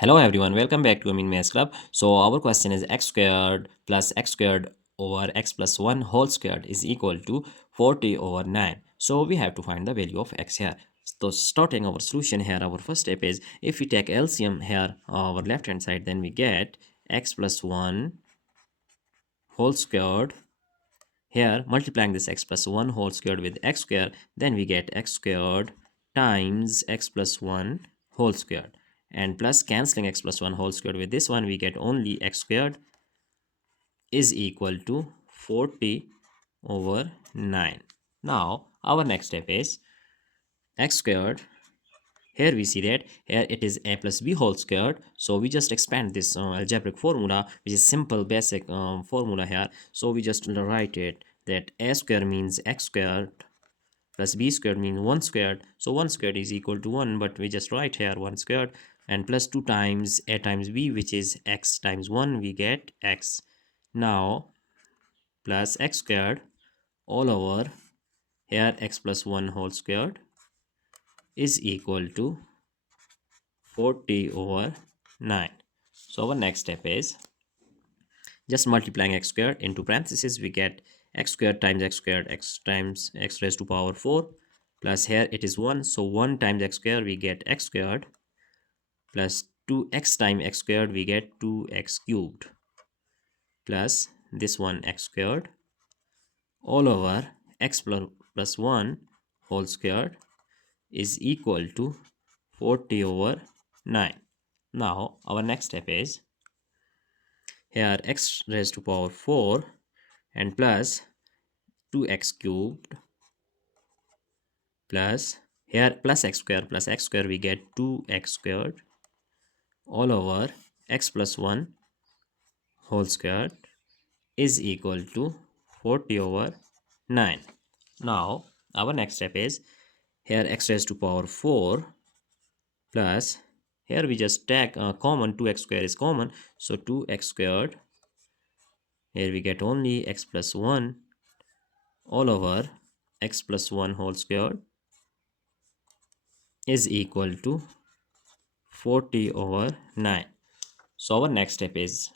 Hello everyone, welcome back to Maths Club. So our question is x squared plus x squared over x plus 1 whole squared is equal to 40 over 9. So we have to find the value of x here. So starting our solution here, our first step is if we take LCM here, our left hand side, then we get x plus 1 whole squared. Here multiplying this x plus 1 whole squared with x squared, then we get x squared times x plus 1 whole squared, and plus cancelling x plus 1 whole squared with this one, we get only x squared is equal to 40 over 9. Now our next step is x squared. Here we see that here it is a plus b whole squared, so we just expand this algebraic formula, which is simple basic formula here. So we just write it that a square means x squared plus b squared means 1 squared. So 1 squared is equal to 1, but we just write here 1 squared, and plus 2 times a times b, which is x times 1, we get x. Now plus x squared all over here x plus 1 whole squared is equal to 40 over 9. So our next step is just multiplying x squared into parentheses, we get x squared times x squared, x times x raised to power 4, plus here it is 1, so 1 times x squared we get x squared, plus 2x times x squared we get 2x cubed, plus this one x squared all over x plus 1 whole squared is equal to 40 over 9. Now our next step is here x raised to power 4 and plus 2x cubed, plus here plus x square we get 2x squared all over x plus 1 whole squared is equal to 40 over 9. Now our next step is here x raised to power 4 plus here we just take common, 2x square is common, so 2x squared, here we get only x plus 1 all over x plus 1 whole squared is equal to 40 over 9. So our next step is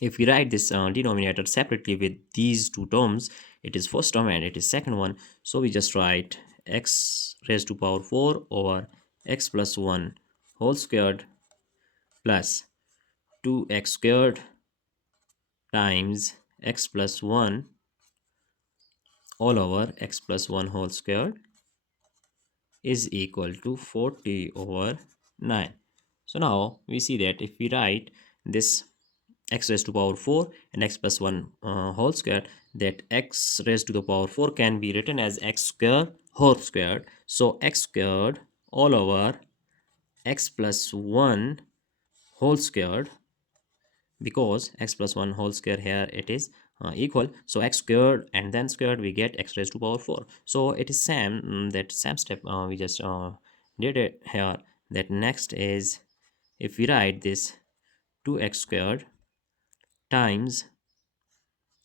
if we write this denominator separately with these two terms, it is first term and it is second one, so we just write x raised to power 4 over x plus 1 whole squared plus 2x squared times x plus 1 all over x plus 1 whole squared is equal to 40 over 9. So now we see that if we write this x raised to power 4 and x plus 1 whole square, that x raised to the power 4 can be written as x square whole squared. So x squared all over x plus 1 whole squared, because x plus 1 whole square here it is equal, so x squared and then squared we get x raised to power 4. So it is same that same step we just did it here. That next is if we write this 2x squared times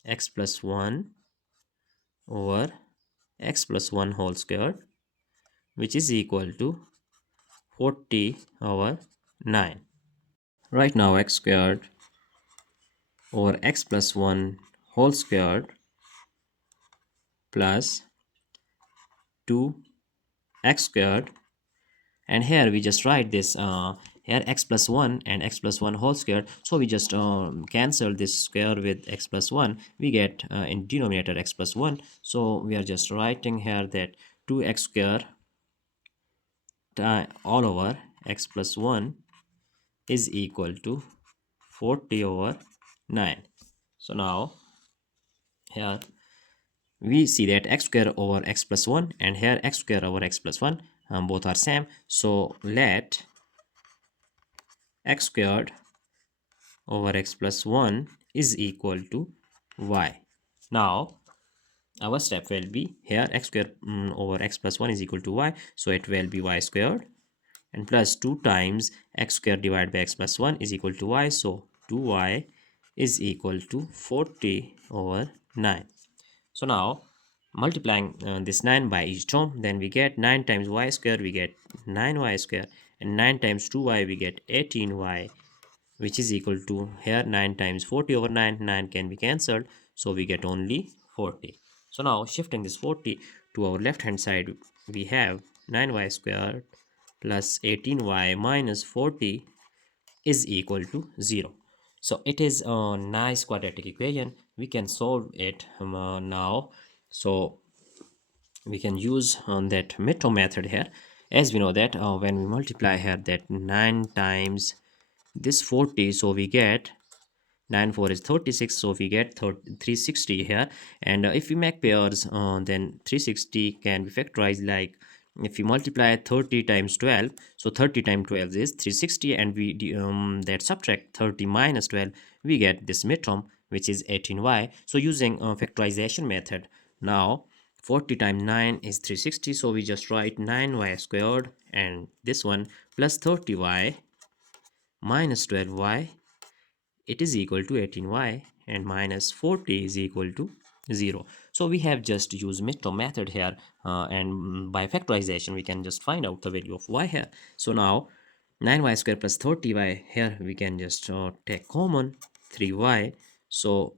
x plus 1 over x plus 1 whole squared, which is equal to 40 over 9. Right now x squared over x plus 1 whole squared plus 2x squared, and here we just write this here x plus 1 and x plus 1 whole squared, so we just cancel this square with x plus 1, we get in denominator x plus 1, so we are just writing here that 2x square all over x plus 1 is equal to 40 over 9. So now here we see that x square over x plus 1 and here x square over x plus 1 both are same, so let x squared over x plus 1 is equal to y. Now our step will be here x square over x plus 1 is equal to y, so it will be y squared and plus 2 times x squared divided by x plus 1 is equal to y, so 2y is equal to 40 over 9. So now multiplying this 9 by each term, then we get 9 times y square, we get 9y square, and 9 times 2y we get 18y, which is equal to, here 9 times 40 over 9, 9 can be cancelled, so we get only 40. So now shifting this 40 to our left hand side, we have 9y squared plus 18y minus 40 is equal to 0. So it is a nice quadratic equation. We can solve it now. So we can use that metro method here, as we know that when we multiply here that 9 times this 40, so we get 9 4 is 36, so we get 360 here. And if we make pairs, then 360 can be factorized like, if we multiply 30 times 12, so 30 times 12 is 360, and we that subtract 30 minus 12, we get this midterm, which is 18y. So using factorization method, now 40 times 9 is 360, so we just write 9y squared, and this one plus 30y minus 12y, it is equal to 18y, and minus 40 is equal to 0. So we have just used midterm method here, and by factorization we can just find out the value of y here. So now 9y squared plus 30y, here we can just take common 3y. So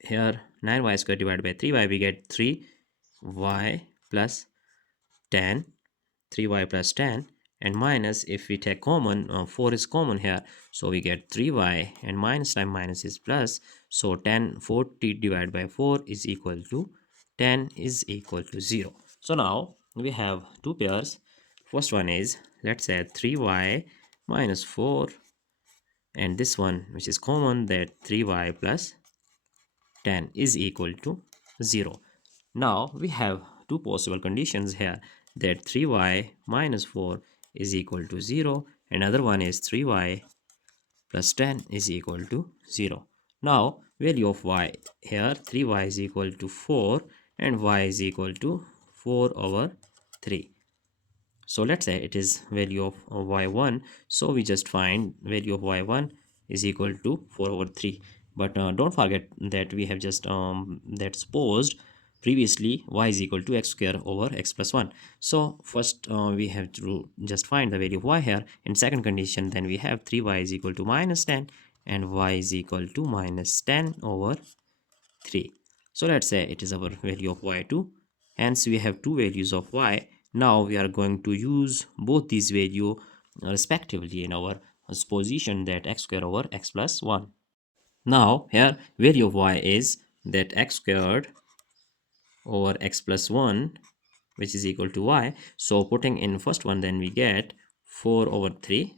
here 9y squared divided by 3y, we get 3y plus 10, 3y plus 10, and minus, if we take common, 4 is common here, so we get 3y, and minus time minus is plus, so 40 divided by 4 is equal to 10 is equal to 0. So now we have two pairs. First one is, let's say 3y minus 4, and this one which is common, that 3y plus 10 is equal to 0. Now we have two possible conditions here, that 3y minus 4 is equal to 0, and another one is 3y plus 10 is equal to 0. Now value of y, here 3y is equal to 4 and y is equal to 4 over 3. So let's say it is value of y1, so we just find value of y1 is equal to 4 over 3. But don't forget that we have just that supposed previously y is equal to x square over x plus 1. So first we have to just find the value of y here. In second condition, then we have 3y is equal to minus 10 and y is equal to minus 10 over 3. So let's say it is our value of y2. Hence we have two values of y. Now we are going to use both these values respectively in our supposition, that x square over x plus 1. Now here value of y is that x squared over x plus 1, which is equal to y. So putting in first one, then we get 4 over 3.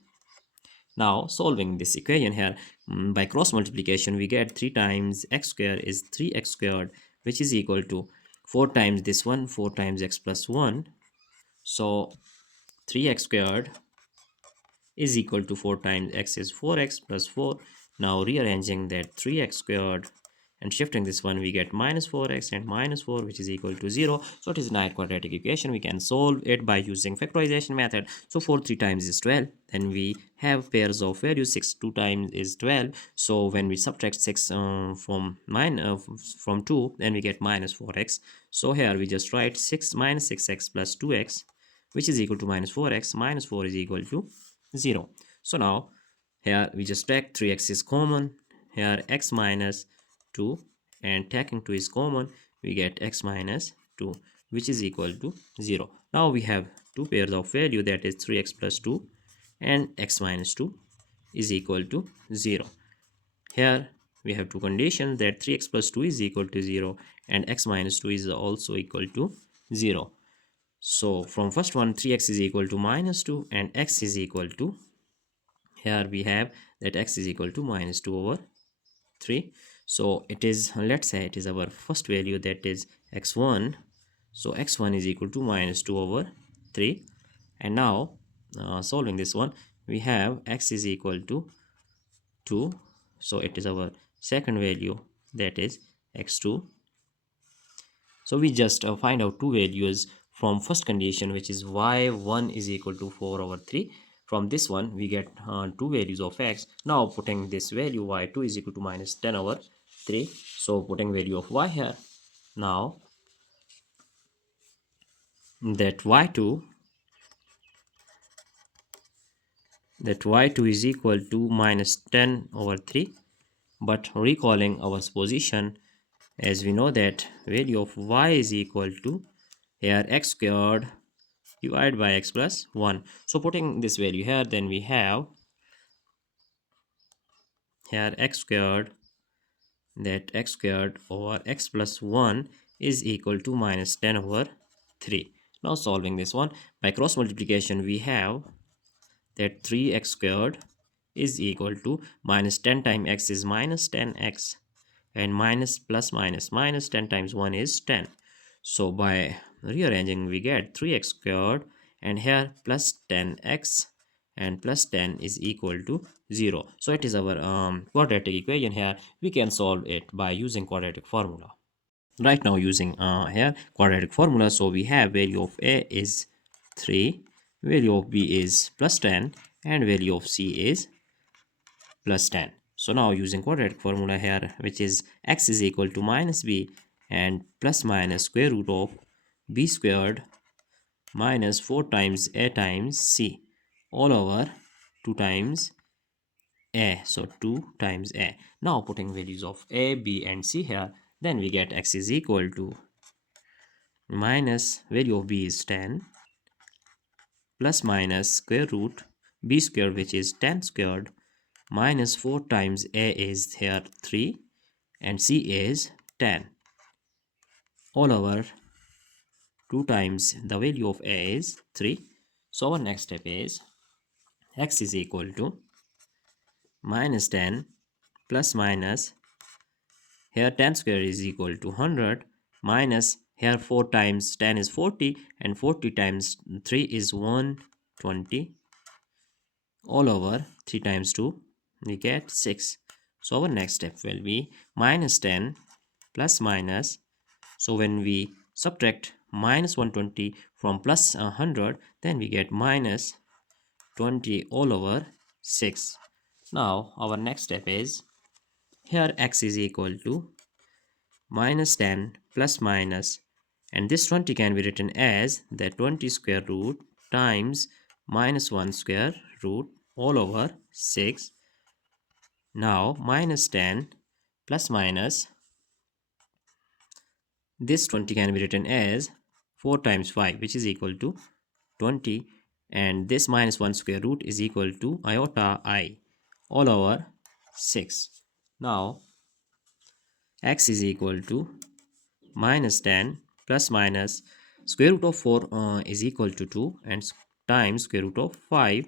Now solving this equation here, by cross multiplication, we get 3 times x squared is 3x squared, which is equal to 4 times this one, 4 times x plus 1. So 3x squared is equal to 4 times x is 4x plus 4. Now rearranging that 3x squared and shifting this one, we get minus 4x and minus 4, which is equal to 0. So it is a nice quadratic equation. We can solve it by using factorization method. So 4 3 times is 12. Then we have pairs of values. 6 2 times is 12. So when we subtract 6 from 2, then we get minus 4x. So here we just write 6 minus 6x plus 2x, which is equal to minus 4x. Minus 4 is equal to 0. So now here we just take 3x is common, here x minus 2, and taking 2 is common, we get x minus 2, which is equal to 0. Now we have two pairs of value, that is 3x plus 2 and x minus 2 is equal to 0. Here we have two conditions, that 3x plus 2 is equal to 0 and x minus 2 is also equal to 0. So from first one, 3x is equal to minus 2 and x is equal to, here we have that x is equal to minus 2 over 3. So it is, let's say it is our first value, that is x1. So x1 is equal to minus 2 over 3. And now solving this one, we have x is equal to 2. So it is our second value, that is x2. So we just find out two values from first condition, which is y1 is equal to 4 over 3. From this one we get two values of x. Now putting this value, y2 is equal to minus 10 over 3. So putting value of y here, now that y2 that y2 is equal to minus 10 over 3. But recalling our position, as we know that value of y is equal to here x squared divided by x plus 1. So putting this value here, then we have here x squared, that x squared over x plus 1 is equal to minus 10 over 3. Now solving this one by cross multiplication, we have that 3x squared is equal to minus 10 times x is minus 10x, and minus plus minus minus 10 times 1 is 10. So by rearranging, we get 3x squared, and here plus 10x and plus 10 is equal to 0. So it is our quadratic equation. Here we can solve it by using quadratic formula. Right now using here quadratic formula, so we have value of a is 3, value of b is plus 10, and value of c is plus 10. So now using quadratic formula here, which is x is equal to minus b and plus minus square root of b squared minus 4 times a times c all over 2 times a. So 2 times a. Now putting values of a, b and c here, then we get x is equal to minus value of b is 10 plus minus square root b squared, which is 10 squared, minus 4 times a is here 3 and c is 10 all over 2 times the value of a is 3. So our next step is x is equal to minus 10 plus minus here 10 square is equal to 100 minus here 4 times 10 is 40 and 40 times 3 is 120 all over 3 times 2 we get 6. So our next step will be minus 10 plus minus. So when we subtract minus 120 from plus 100, then we get minus 20 all over 6. Now our next step is here x is equal to minus 10 plus minus, and this 20 can be written as the 20 square root times minus 1 square root all over 6. Now minus 10 plus minus, this 20 can be written as 4 times 5, which is equal to 20, and this minus 1 square root is equal to iota I all over 6. Now x is equal to minus 10 plus minus square root of 4 is equal to 2 and times square root of 5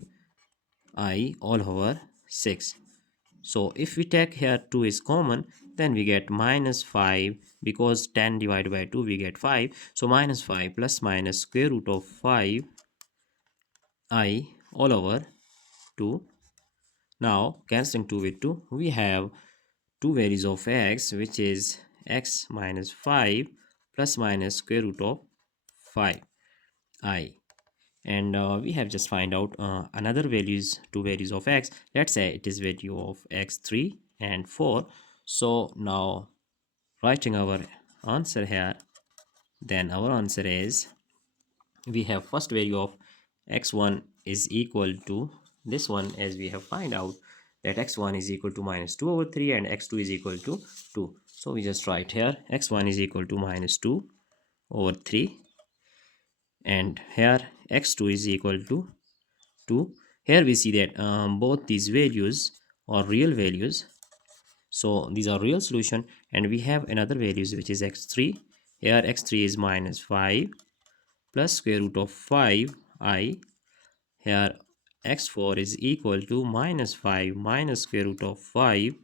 I all over 6. So if we take here 2 is common, then we get minus 5, because 10 divided by 2 we get 5. So minus 5 plus minus square root of 5 I all over 2. Now cancelling 2 with 2, we have two values of x, which is x minus 5 plus minus square root of 5 I. And we have just find out another values, two values of x. Let's say it is value of x3 and 4. So now writing our answer here, then our answer is we have first value of x1 is equal to this one, as we have find out that x1 is equal to minus 2 over 3 and x2 is equal to 2. So we just write here x1 is equal to minus 2 over 3, and here x2 is equal to 2. Here we see that both these values are real values, so these are real solution. And we have another values, which is x3. Here x3 is minus 5 plus square root of 5 I. Here x4 is equal to minus 5 minus square root of 5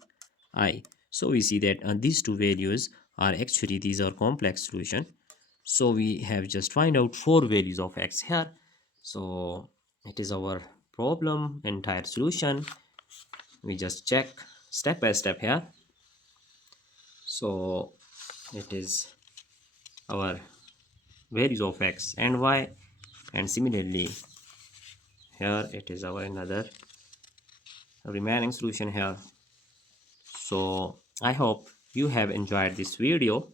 I. So we see that these two values are actually, these are complex solution. So we have just find out four values of x here. So it is our problem entire solution. We just check step by step here. So it is our values of x and y, and similarly here it is our another remaining solution here. So I hope you have enjoyed this video,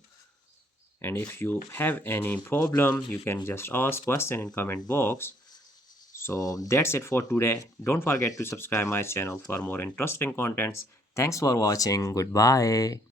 and if you have any problem, you can just ask question in comment box. So that's it for today. Don't forget to subscribe my channel for more interesting contents. Thanks for watching. Goodbye.